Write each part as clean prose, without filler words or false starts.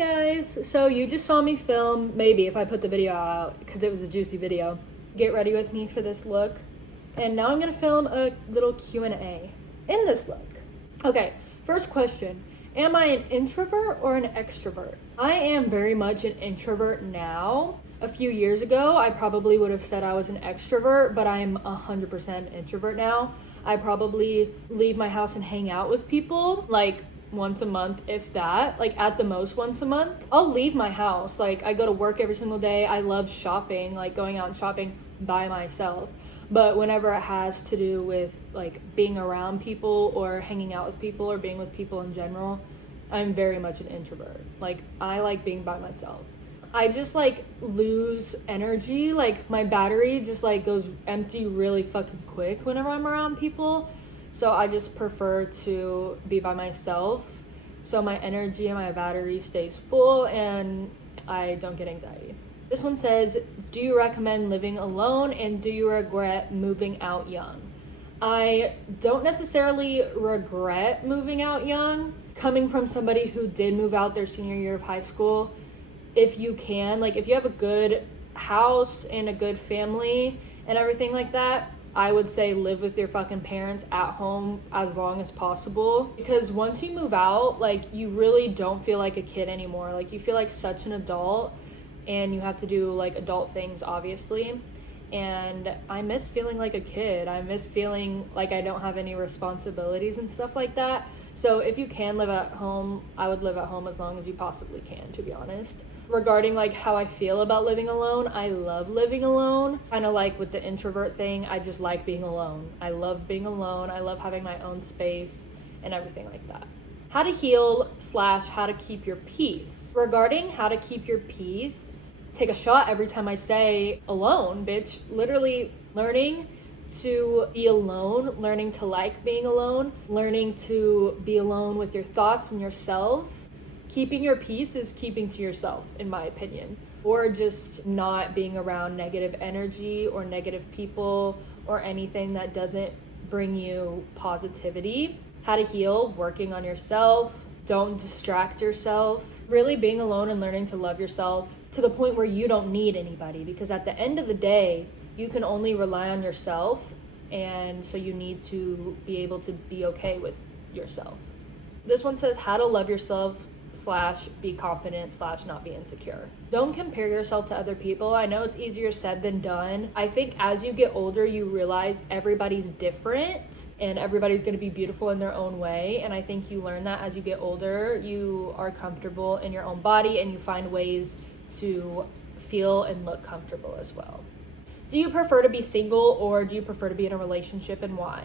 guys, so you just saw me film, maybe if I put the video out because it was a juicy video. Get ready with me for this look. And now I'm gonna film a little Q&A in this look. Okay, first question. Am I an introvert or an extrovert? I am very much an introvert now. A few years ago, I probably would have said I was an extrovert, but I'm 100% introvert now. I probably leave my house and hang out with people like once a month, if that, like at the most once a month. I'll leave my house. Like I go to work every single day. I love shopping, like going out and shopping by myself. But whenever it has to do with like being around people or hanging out with people or being with people in general, I'm very much an introvert. Like I like being by myself. I just like lose energy. Like my battery just like goes empty really fucking quick whenever I'm around people. So I just prefer to be by myself. So my energy and my battery stays full and I don't get anxiety. This one says, do you recommend living alone and do you regret moving out young? I don't necessarily regret moving out young. Coming from somebody who did move out their senior year of high school, if you can, like if you have a good house and a good family and everything like that, I would say live with your fucking parents at home as long as possible. Because once you move out, like you really don't feel like a kid anymore. Like you feel like such an adult and you have to do like adult things, obviously. And I miss feeling like a kid. I miss feeling like I don't have any responsibilities and stuff like that. So if you can live at home, I would live at home as long as you possibly can, to be honest. Regarding like how I feel about living alone, I love living alone. Kind of like with the introvert thing, I just like being alone. I love being alone. I love having my own space and everything like that. How to heal / how to keep your peace. Regarding how to keep your peace, take a shot every time I say alone, bitch. Literally learning to be alone, learning to like being alone, learning to be alone with your thoughts and yourself. Keeping your peace is keeping to yourself, in my opinion, or just not being around negative energy or negative people or anything that doesn't bring you positivity. How to heal, working on yourself, don't distract yourself, really being alone and learning to love yourself to the point where you don't need anybody, because at the end of the day, you can only rely on yourself, and so you need to be able to be okay with yourself. This one says how to love yourself / be confident / not be insecure. Don't compare yourself to other people. I know it's easier said than done. I think as you get older, you realize everybody's different and everybody's going to be beautiful in their own way. And I think you learn that as you get older. You are comfortable in your own body and you find ways to feel and look comfortable as well. Do you prefer to be single or do you prefer to be in a relationship, and why?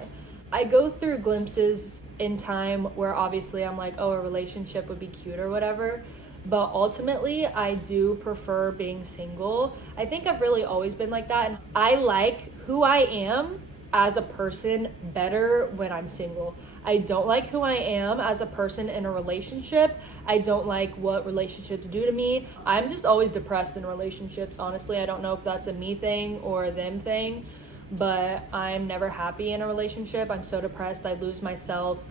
I go through glimpses in time where obviously I'm like, oh, a relationship would be cute or whatever. But ultimately, I do prefer being single. I think I've really always been like that. And I like who I am as a person better when I'm single. I don't like who I am as a person in a relationship. I don't like what relationships do to me. I'm just always depressed in relationships, honestly. I don't know if that's a me thing or a them thing, but I'm never happy in a relationship. I'm so depressed. I lose myself.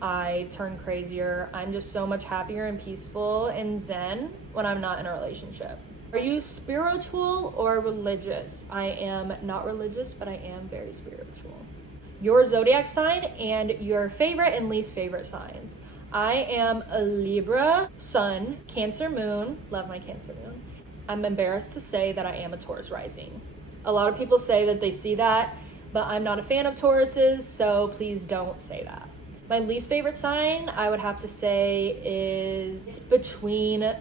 I turn crazier. I'm just so much happier and peaceful and zen when I'm not in a relationship. Are you spiritual or religious? I am not religious, but I am very spiritual. Your zodiac sign and your favorite and least favorite signs. I am a Libra sun, Cancer moon. Love my Cancer moon. I'm embarrassed to say that I am a Taurus rising. A lot of people say that they see that, but I'm not a fan of Tauruses, so please don't say that. My least favorite sign, I would have to say, is between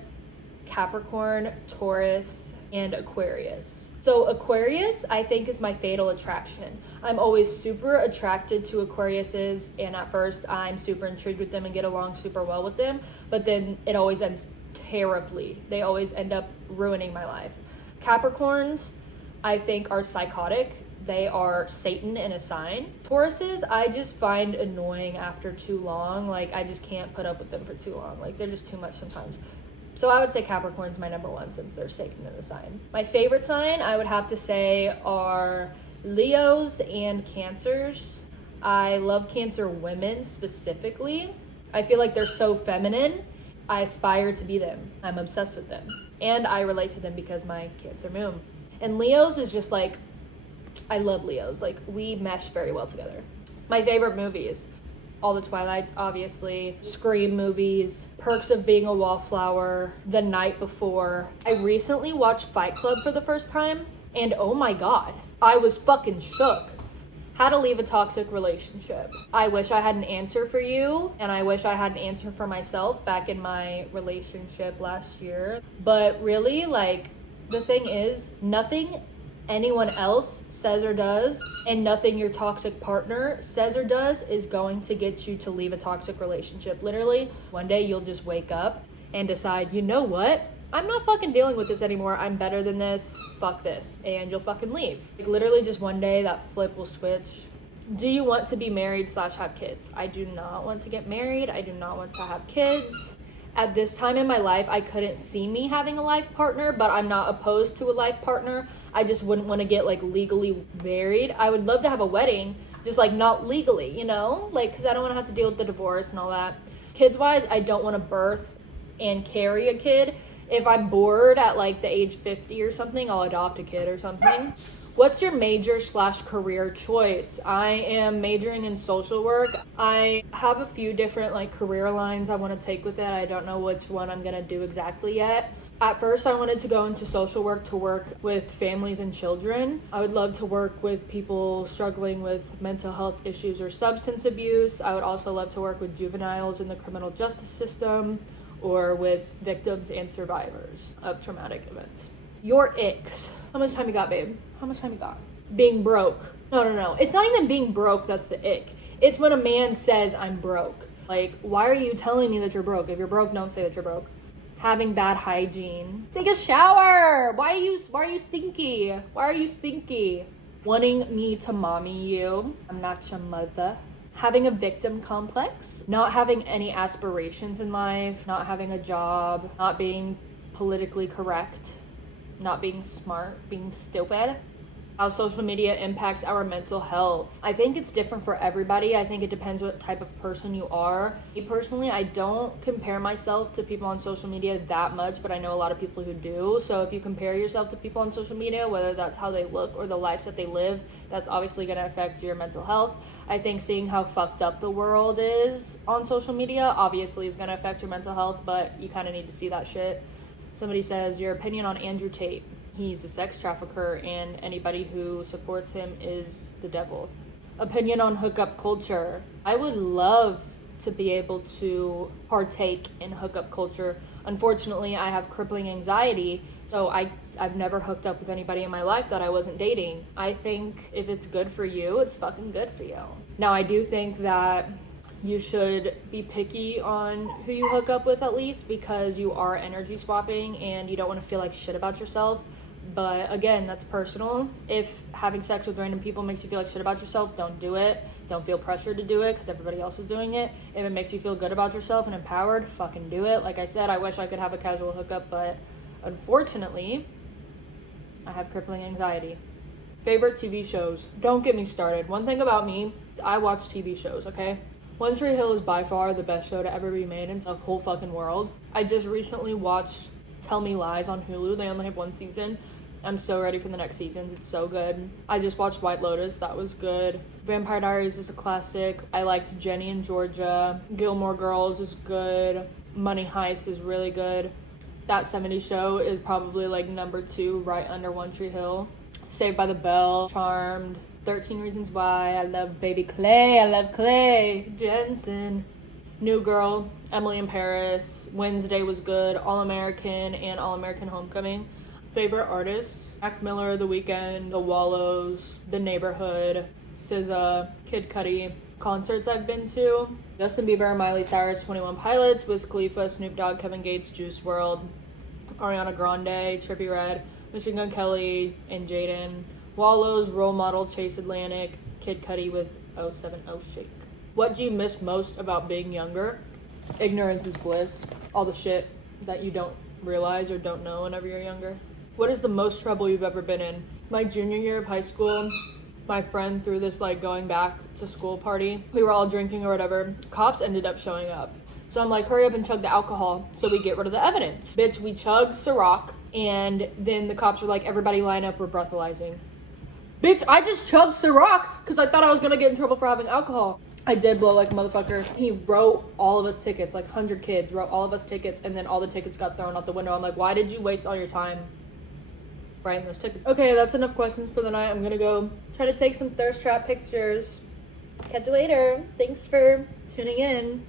Capricorn, Taurus, and Aquarius. So Aquarius, I think, is my fatal attraction. I'm always super attracted to Aquariuses, and at first I'm super intrigued with them and get along super well with them, but then it always ends terribly. They always end up ruining my life. Capricorns, I think, are psychotic. They are Satan in a sign. Tauruses, I just find annoying after too long. Like, I just can't put up with them for too long. Like, they're just too much sometimes. So I would say Capricorn's my number one since they're Satan in the sign. My favorite sign, I would have to say, are Leos and Cancers. I love Cancer women specifically. I feel like they're so feminine. I aspire to be them. I'm obsessed with them. And I relate to them because my Cancer moon. And Leos is just like, I love Leos. Like, we mesh very well together. My favorite movies, all the Twilights, obviously, Scream movies, Perks of Being a Wallflower, The Night Before. I recently watched Fight Club for the first time, and oh my god, I was fucking shook. How to leave a toxic relationship. I wish I had an answer for you, and I wish I had an answer for myself back in my relationship last year. But really, like, the thing is, nothing anyone else says or does, and nothing your toxic partner says or does is going to get you to leave a toxic relationship. Literally, one day you'll just wake up and decide, you know what? I'm not fucking dealing with this anymore. I'm better than this. Fuck this. And you'll fucking leave. Like, literally just one day that flip will switch. Do you want to be married / have kids? I do not want to get married. I do not want to have kids. At this time in my life, I couldn't see me having a life partner, but I'm not opposed to a life partner. I just wouldn't want to get like legally married. I would love to have a wedding, just like not legally, you know? Like, because I don't want to have to deal with the divorce and all that. Kids-wise, I don't want to birth and carry a kid. If I'm bored at like the age 50 or something, I'll adopt a kid or something. What's your major / career choice? I am majoring in social work. I have a few different like career lines I want to take with it. I don't know which one I'm going to do exactly yet. At first, I wanted to go into social work to work with families and children. I would love to work with people struggling with mental health issues or substance abuse. I would also love to work with juveniles in the criminal justice system, or with victims and survivors of traumatic events. Your icks. How much time you got, babe? How much time you got? Being broke. No. It's not even being broke that's the ick. It's when a man says, I'm broke. Like, why are you telling me that you're broke? If you're broke, don't say that you're broke. Having bad hygiene. Take a shower. Why are you stinky? Why are you stinky? Wanting me to mommy you. I'm not your mother. Having a victim complex, not having any aspirations in life, not having a job, not being politically correct, not being smart, being stupid. How social media impacts our mental health. I think it's different for everybody. I think it depends what type of person you are. Me personally, I don't compare myself to people on social media that much, but I know a lot of people who do. So if you compare yourself to people on social media, whether that's how they look or the lives that they live, that's obviously going to affect your mental health. I think seeing how fucked up the world is on social media obviously is going to affect your mental health, but you kind of need to see that shit. Somebody says, your opinion on Andrew Tate. He's a sex trafficker, and anybody who supports him is the devil. Opinion on hookup culture. I would love to be able to partake in hookup culture. Unfortunately, I have crippling anxiety, so I've never hooked up with anybody in my life that I wasn't dating. I think if it's good for you, it's fucking good for you. Now, I do think that you should be picky on who you hook up with, at least, because you are energy swapping and you don't want to feel like shit about yourself. But again, that's personal. If having sex with random people makes you feel like shit about yourself, don't do it. Don't feel pressured to do it because everybody else is doing it. If it makes you feel good about yourself and empowered, fucking do it. Like I said, I wish I could have a casual hookup, but unfortunately, I have crippling anxiety. Favorite TV shows. Don't get me started. One thing about me is I watch TV shows, okay? One Tree Hill is by far the best show to ever be made in the whole fucking world. I just recently watched Tell Me Lies on Hulu. They only have one season. I'm so ready for the next seasons. It's so good. I just watched White Lotus. That was good. Vampire Diaries is a classic. I liked Jenny and Georgia. Gilmore Girls is good. Money Heist is really good. That 70s Show is probably like number 2 right under One Tree Hill. Saved by the Bell, Charmed, 13 Reasons Why. I love Baby Clay. I love Clay Jensen. New Girl, Emily in Paris. Wednesday was good. All American and All American Homecoming. Favorite artists: Mac Miller, The Weeknd, The Wallows, The Neighborhood, SZA, Kid Cudi. Concerts I've been to: Justin Bieber, Miley Cyrus, 21 Pilots, Wiz Khalifa, Snoop Dogg, Kevin Gates, Juice WRLD, Ariana Grande, Trippie Redd, Machine Gun Kelly, and Jaden. Wallows, Role Model, Chase Atlantic, Kid Cudi with 070 Shake. What do you miss most about being younger? Ignorance is bliss. All the shit that you don't realize or don't know whenever you're younger. What is the most trouble you've ever been in? My junior year of high school, my friend threw this like going back to school party. We were all drinking or whatever. Cops ended up showing up. So I'm like, hurry up and chug the alcohol so we get rid of the evidence. Bitch, we chugged Ciroc, and then the cops were like, everybody line up, we're breathalyzing. Bitch, I just chugged Ciroc because I thought I was gonna get in trouble for having alcohol. I did blow like a motherfucker. He wrote all of us tickets, like 100 kids wrote all of us tickets, and then all the tickets got thrown out the window. I'm like, why did you waste all your time writing those tickets? Okay, that's enough questions for the night. I'm gonna go try to take some thirst trap pictures. Catch you later. Thanks for tuning in.